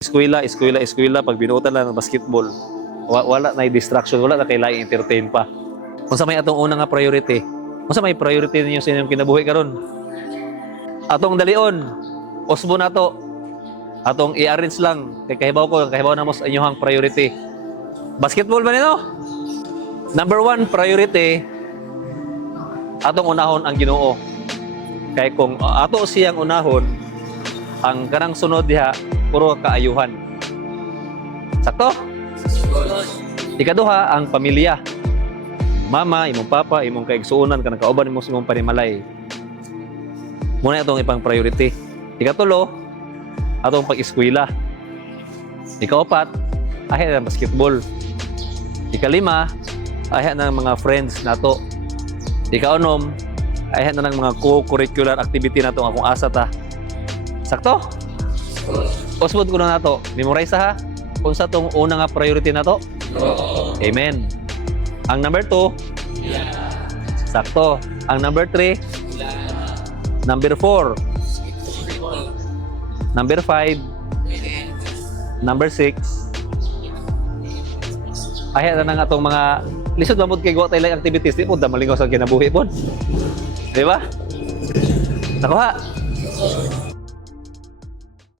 Eskwela, pag binuotan lang ng basketball, wala na distraction, wala na kailangan entertain pa. Kung sa may atong una nga priority, kung sa may priority ninyo sa inyong kinabuhi karon, atong dalion, usbo na to, atong i-arrange lang, kay kahibaw na mo sa inyong priority. Basketball ba nito? Number 1 priority, atong unahon ang Ginoo. Kay kung ato siyang unahon, ang kanang sunod diha, puro kaayuhan. Sakto? Ikaduha, ang pamilya. Mama, imong papa, imong kaigsuonan, kanang kauban imong imong panimalay. Muna itong ipang priority. Ikatulo, atong pag-eskwela. Ikaapat, ahe ng basketball. Ikalima, ahe ng mga friends nato. Ikaunom, ahe na ng mga co-curricular activity nato akong asa ta. Sakto? Usbod ko na nato. Memorize ha? Kung sa itong una nga priority na to? Amen. Ang number 2? Sakto. Ang number 3? Number 4? Number 5? Number 6? Ayan na nga itong mga lisod mamod kay guwa tayo lang activities. Di po, damalingaw sa kinabuhi po. Di ba? Nakuha?